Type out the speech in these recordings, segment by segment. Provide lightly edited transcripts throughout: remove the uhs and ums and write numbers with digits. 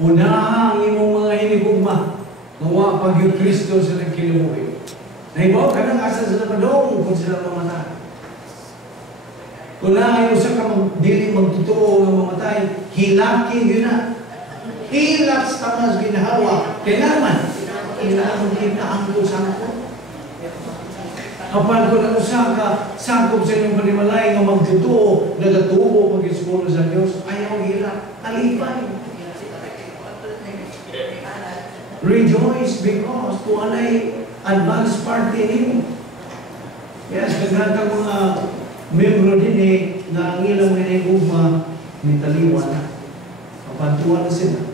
Unaha ang imong mga hinigugma. Mawa pag yung Kristo sa nagkinabuhi. Naibaw ka ng asa sa napadong kung sila mamatay. Unaha yung sa dili magtotoo ng mamatay, hilaki yun na. Hilak sa tamas ginahawa. Kailangan kita ang kusangko. Kapag ko na usaka, sakop sa inyong panimalay nga magtotoo, nagatubo pag-iskolo sa Diyos, ayaw hilak, alipay. Rejoice because kung anay advance party nimo. Yes, kaganda mga membro din na ang ilang minigugma ni taliwan. Kapantuan na sila.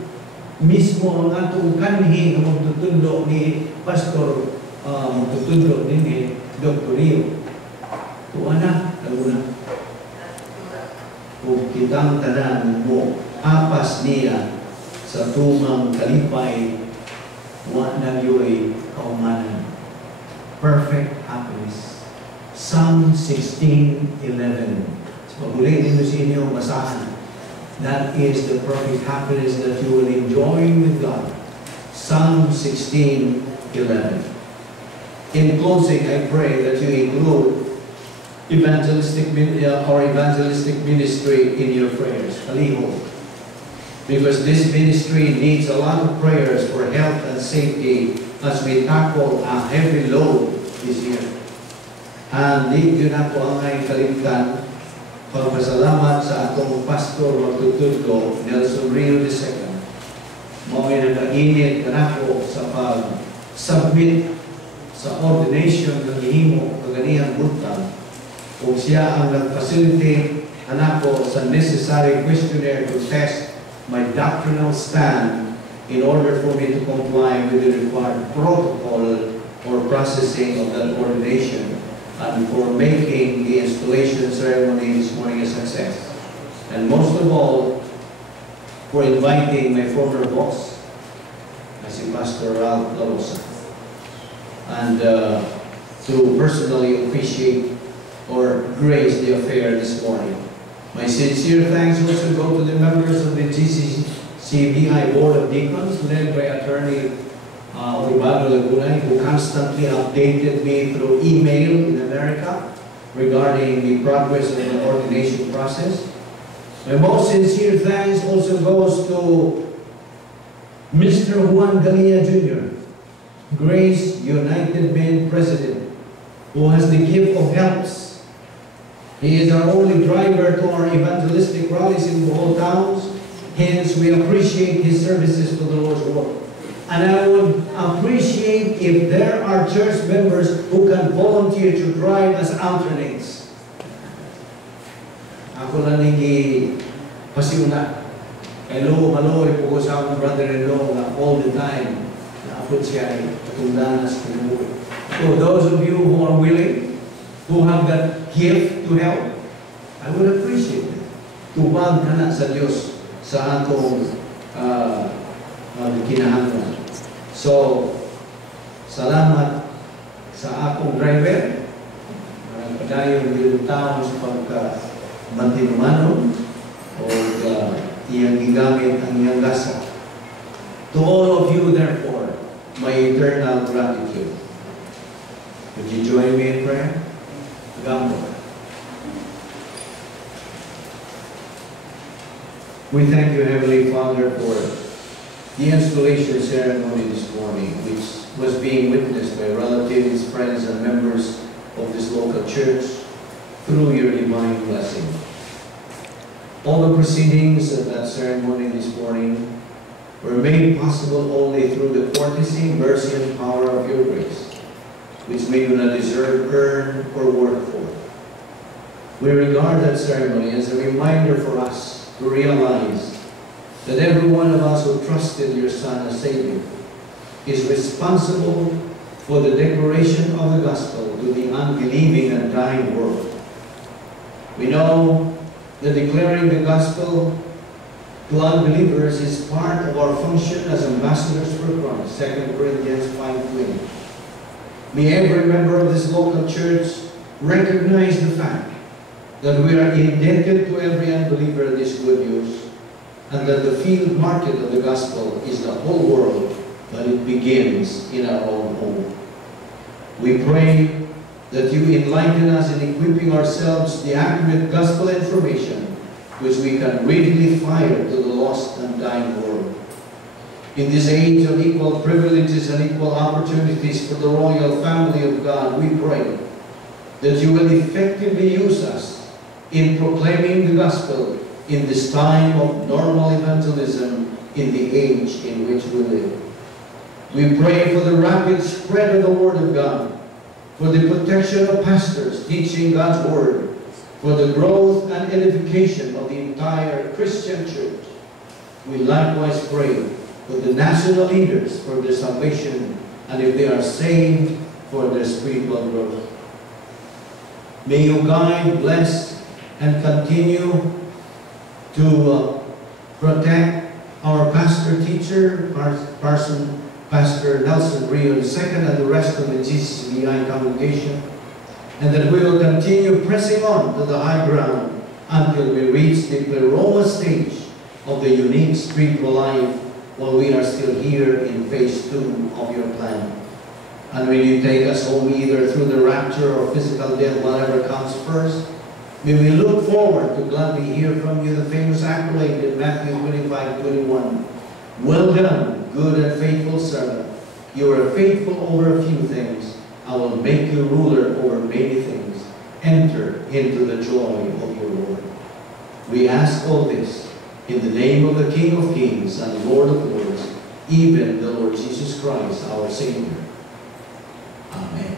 Mismo ang atong kanhi na magtutundo ni Pastor, magtutundo din ni Dr. Rio. Tuwa na, laguna. Kung kitang tanan mo, apas niya sa tumang kalipay, wa na yo'y kaumanan. Perfect happiness. Psalm 16:11. So, pag-ulit nito sa inyo, basahan. That is the perfect happiness that you will enjoy with God. Psalm 16:11. In closing, I pray that you include evangelistic ministry in your prayers. Kaliho. Because this ministry needs a lot of prayers for health and safety as we tackle a heavy load this year. And di yun ako ang kalimtan. Pagpasalamat sa atong pastor magtutudlo, Nelson Rio II. Maway nag-init kanako sa pag-submit sa ordination ng ihimo kaganihang buntag o siya ang nag-facilitate anako sa necessary questionnaire to test my doctrinal stand in order for me to comply with the required protocol or processing of that ordination and for making the installation ceremony this morning a success. And most of all, for inviting my former boss, si Pastor Ralph Lalosa, and to personally appreciate or grace the affair this morning. My sincere thanks also go to the members of the GCCBI Board of Deacons, led by Attorney Urbano Lagunay, who constantly updated me through email in America regarding the progress of the ordination process. My most sincere thanks also goes to Mr. Juan Gallia Jr., Grace United Men President, who has the gift of helps. He is our only driver to our evangelistic rallies in all towns. Hence, we appreciate his services to the Lord's work. And I would appreciate if there are church members who can volunteer to drive as alternates. Ako lang hindi pasiuna. Hello, ipugo sa akong brother-in-law na all the time. Naapot siya ay patundanas kinabuhi. So those of you who are willing, who have that gift to help, I would appreciate it. Tubag ka na sa Diyos sa atong kinahanglan. So, salamat sa akong driver. Padayon yung tao sa pagka-mantinumanon o iyang gigamit ang iyang gasa. To all of you, therefore, my eternal gratitude. Would you join me in prayer? Gambo. We thank you, Heavenly Father, for the installation ceremony this morning, which was being witnessed by relatives, friends, and members of this local church through your divine blessing. All the proceedings of that ceremony this morning were made possible only through the courtesy, mercy, and power of your grace, which may do not deserve, earn, or work for. We regard that ceremony as a reminder for us to realize that every one of us who trusted your Son as Savior is responsible for the declaration of the gospel to the unbelieving and dying world. We know that declaring the gospel to unbelievers is part of our function as ambassadors for Christ, 2 Corinthians 5:20. May every member of this local church recognize the fact that we are indebted to every unbeliever this good news, and that the field market of the gospel is the whole world, but it begins in our own home. We pray that you enlighten us in equipping ourselves the accurate gospel information which we can readily fire to the lost and dying world. In this age of equal privileges and equal opportunities for the royal family of God, we pray that you will effectively use us in proclaiming the gospel in this time of normal evangelism in the age in which we live. We pray for the rapid spread of the Word of God, for the protection of pastors teaching God's Word, for the growth and edification of the entire Christian church. We likewise pray for the national leaders for their salvation, and if they are saved, for their spiritual growth. May you guide, bless, and continue to protect our pastor-teacher, Pastor Nelson Rio II, and the rest of the GCCI congregation, and that we will continue pressing on to the high ground until we reach the pleroma stage of the unique spiritual life while we are still here in phase 2 of your plan. And when you take us home either through the rapture or physical death, whatever comes first, may we look forward to gladly hear from you the famous accolade in Matthew 25:21. Well done, good and faithful servant. You are faithful over a few things. I will make you ruler over many things. Enter into the joy of your Lord. We ask all this in the name of the King of Kings and Lord of Lords, even the Lord Jesus Christ, our Savior. Amen.